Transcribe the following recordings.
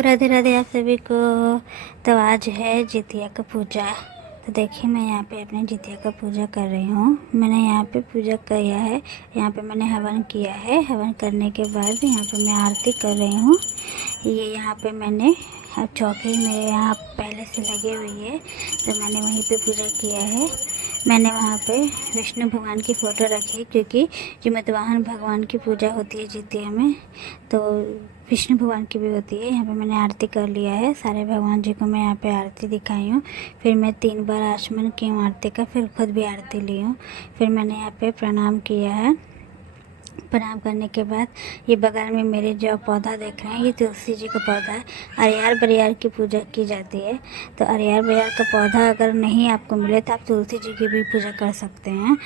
राधे राधे आप सभी को। तो आज है जितिया का पूजा। तो देखिए मैं यहाँ पे अपने जितिया का पूजा कर रही हूँ। मैंने यहाँ पे पूजा किया है, यहाँ पे मैंने हवन किया है। हवन करने के बाद यहाँ पे मैं आरती कर रही हूँ। ये यहाँ पे मैंने चौकी मेरे यहाँ पहले से लगी हुई है, तो मैंने वहीं पे पूजा किया है। मैंने वहाँ पे विष्णु भगवान की फ़ोटो रखी, क्योंकि जिमतवाहन भगवान की पूजा होती है जितिया में, तो विष्णु भगवान की भी होती है। यहाँ पे मैंने आरती कर लिया है। सारे भगवान जी को मैं यहाँ पे आरती दिखाई हूँ। फिर मैं 3 बार आचमन की हूँ आरती का, फिर खुद भी आरती ली हूँ। फिर मैंने यहाँ पे प्रणाम किया है। प्रणाम करने के बाद ये बगल में मेरे जो पौधा देख रहे हैं, ये तुलसी जी का पौधा है। अरियार बरियार की पूजा की जाती है, तो अरियार बरियार का पौधा अगर नहीं आपको मिले तो आप तुलसी जी की भी पूजा कर सकते हैं।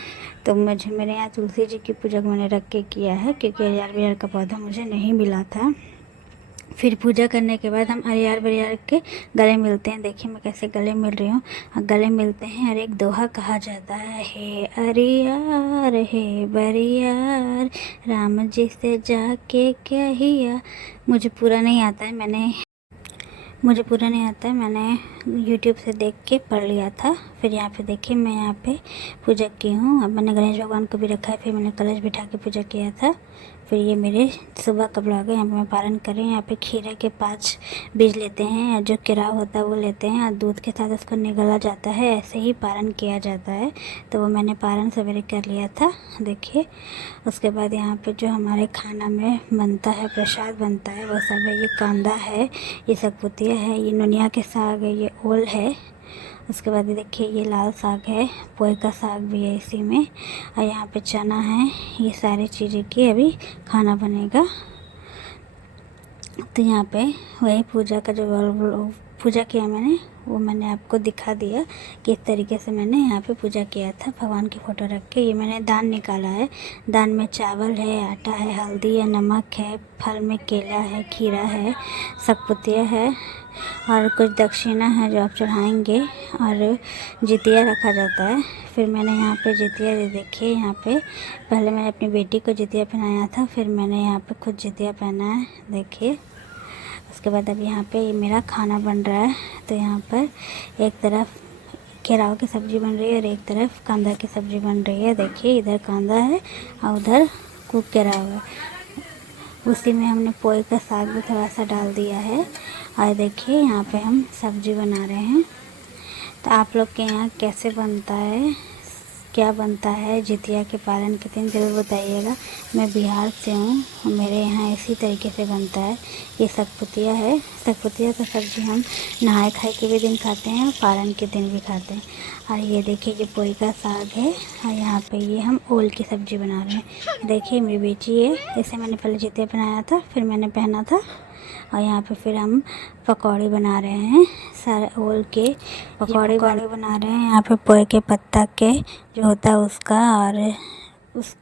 तो मेरे यहाँ तुलसी जी की पूजा मैंने रख के किया है, क्योंकि अरियार बरियार का पौधा मुझे नहीं मिला था। फिर पूजा करने के बाद हम अरियार बरियार के गले मिलते हैं। देखिए मैं कैसे गले मिल रही हूँ। गले मिलते हैं और एक दोहा कहा जाता है, हे अरियार हे बरियार राम जी से जाके कहिया। मुझे पूरा नहीं आता है, मैंने YouTube से देख के पढ़ लिया था। फिर यहाँ पे देखिए मैं यहाँ पे पूजा की हूँ। अब मैंने गणेश भगवान को भी रखा है। फिर मैंने कलश बिठा के पूजा किया था। फिर ये मेरे सुबह का ब्लॉग है। यहाँ पे मैं पारण कर रही हूँ। यहाँ पे खीरे के 5 बीज लेते हैं, और जो केराव होता है वो लेते हैं, और दूध के साथ उसको निगला जाता है। ऐसे ही पारण किया जाता है। तो वो मैंने पारण सवेरे कर लिया था। देखिए उसके बाद यहाँ पे जो हमारे खाना में बनता है, प्रसाद बनता है, वो सब है। ये कांदा है, ये सतपुतिया है, ये नुनिया के साग है, ये ओल है। उसके बाद देखिए ये लाल साग है, पोई का साग भी है इसी में, और यहाँ पे चना है। ये सारी चीज़ें की अभी खाना बनेगा। तो यहाँ पे वही पूजा का जो पूजा किया मैंने, वो मैंने आपको दिखा दिया कि इस तरीके से मैंने यहाँ पे पूजा किया था भगवान की फ़ोटो रख के। ये मैंने दान निकाला है। दान में चावल है, आटा है, हल्दी है, नमक है, फल में केला है, खीरा है, सतपुतिया है, और कुछ दक्षिणा है जो आप चढ़ाएंगे, और जितिया रखा जाता है। फिर मैंने यहाँ पे जितिया देखिए, यहाँ पे पहले मैंने अपनी बेटी को जितिया पहनाया था, फिर मैंने यहाँ पे खुद जितिया पहना है, देखिए। उसके बाद अब यहाँ पे ये मेरा खाना बन रहा है। तो यहाँ पर एक तरफ केराव की सब्ज़ी बन रही है और एक तरफ कांदा की सब्ज़ी बन रही है। देखिए इधर कांदा है और उधर कुक केराव है। उसी में हमने पोई का साग भी थोड़ा सा डाल दिया है। और देखिए यहाँ पे हम सब्ज़ी बना रहे हैं। तो आप लोग के यहाँ कैसे बनता है, क्या बनता है जितिया के पारण के दिन, ज़रूर बताइएगा। मैं बिहार से हूँ, मेरे यहाँ इसी तरीके से बनता है। ये सतपुतिया है। सतपुतिया का सब्ज़ी हम नहाए खाए के भी दिन खाते हैं और पारण के दिन भी खाते हैं। और ये देखिए ये पोई का साग है, और यहाँ पे ये हम ओल की सब्ज़ी बना रहे हैं। देखिए मेरी बेटी है, इसे मैंने पहले जितिया बनाया था, फिर मैंने पहना था। और यहाँ पे फिर हम पकौड़े बना रहे हैं, सारे ओल के पकौड़े बना रहे हैं। यहाँ पे पोई के पत्ता के जो होता है उसका, और उस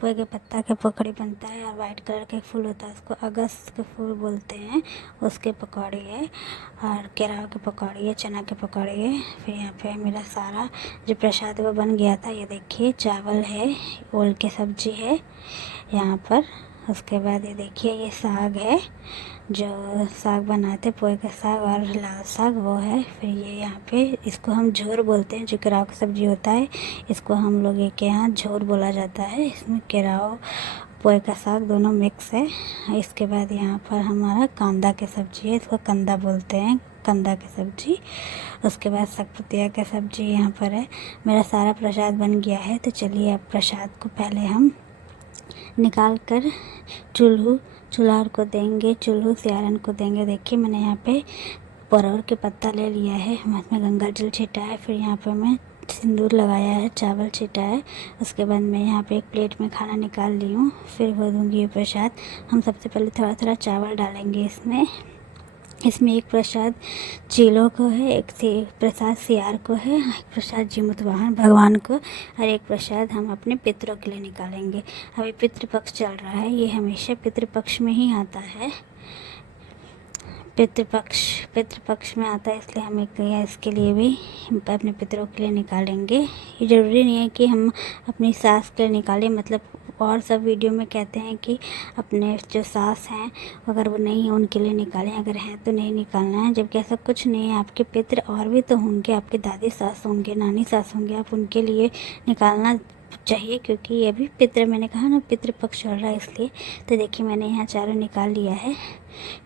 पोई के पत्ता के पकौड़ी बनता है। और वाइट कलर के फूल होता है, उसको अगस्त के फूल बोलते हैं, उसके पकौड़े है। और केराव के पकौड़ी है, चना के पकौड़े है। फिर यहाँ पे मेरा सारा जो प्रसाद वो बन गया था। ये देखिए चावल है, ओल की सब्ज़ी है यहाँ पर। उसके बाद ये देखिए ये साग है, जो साग बनाते पोई का साग और लाल साग वो है। फिर ये यहाँ पे इसको हम झोर बोलते हैं, जो केराव की सब्ज़ी होता है, इसको हम लोग के यहाँ झोर बोला जाता है। इसमें केराव पोई का साग दोनों मिक्स है। इसके बाद यहाँ पर हमारा कांदा की सब्ज़ी है, इसको कंदा बोलते हैं, कंदा की सब्ज़ी। उसके बाद सतपुतिया की सब्ज़ी यहाँ पर है। मेरा सारा प्रसाद बन गया है। तो चलिए अब प्रसाद को पहले हम निकाल कर चूल्हार को देंगे, चूल्हू सियारन को देंगे। देखिए मैंने यहाँ पे परवल के पत्ता ले लिया है, उसमें गंगा जल छिटा है। फिर यहाँ पे मैं सिंदूर लगाया है, चावल छिटा है। उसके बाद मैं यहाँ पे एक प्लेट में खाना निकाल ली हूँ। फिर वो दूँगी ये प्रसाद। हम सबसे पहले थोड़ा थोड़ा चावल डालेंगे इसमें एक प्रसाद चीलों को है, एक प्रसाद सियार को है, एक प्रसाद जिमतवाहन भगवान को, और एक प्रसाद हम अपने पितरों के लिए निकालेंगे। अभी पितृपक्ष चल रहा है, ये हमेशा पितृपक्ष में ही आता है। पितृपक्ष में आता है, इसलिए हम इसके लिए भी अपने पितरों के लिए निकालेंगे। ये ज़रूरी नहीं है कि हम अपनी सास के लिए निकालें, मतलब और सब वीडियो में कहते हैं कि अपने जो सास हैं अगर वो नहीं है उनके लिए निकालें, अगर हैं तो नहीं निकालना है, जबकि ऐसा कुछ नहीं है। आपके पितृ और भी तो होंगे, आपके दादी सास होंगे, नानी सास होंगे, आप उनके लिए निकालना चाहिए, क्योंकि ये भी पितृ, मैंने कहा ना पितृ पक्ष चल रहा है इसलिए। तो देखिए मैंने यहाँ चारों निकाल लिया है।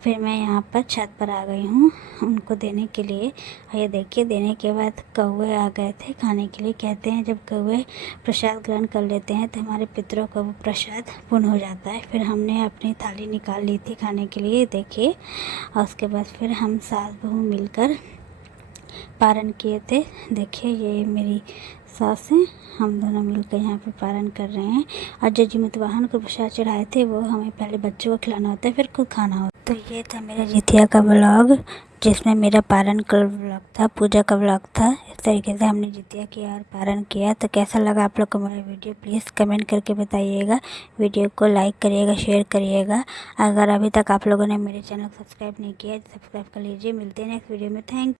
फिर मैं यहाँ पर छत पर आ गई हूँ उनको देने के लिए। और ये देखिए देने के बाद कौवे आ गए थे खाने के लिए। कहते हैं जब कौवे प्रसाद ग्रहण कर लेते हैं तो हमारे पितरों का वो प्रसाद पूर्ण हो जाता है। फिर हमने अपनी थाली निकाल ली थी खाने के लिए, देखिए। और उसके बाद फिर हम सास बहू मिलकर पारण किए थे। देखिए ये मेरी सास हैं, हम दोनों मिलकर यहाँ पे पारण कर रहे हैं। और जो जीमूत वाहन को प्रसाद चढ़ाए थे वो हमें पहले बच्चों को खिलाना होता है, फिर खुद खाना होता है। तो ये था मेरा जितिया का ब्लॉग, जिसमें मेरा पारण का ब्लॉग था, पूजा का ब्लॉग था। इस तरीके से हमने जितिया किया और पारण किया। तो कैसा लगा आप लोग को मेरा वीडियो, प्लीज़ कमेंट करके बताइएगा। वीडियो को लाइक करिएगा, शेयर करिएगा। अगर अभी तक आप लोगों ने मेरे चैनल को सब्सक्राइब नहीं किया तो सब्सक्राइब कर लीजिए। मिलते हैं नेक्स्ट वीडियो में। थैंक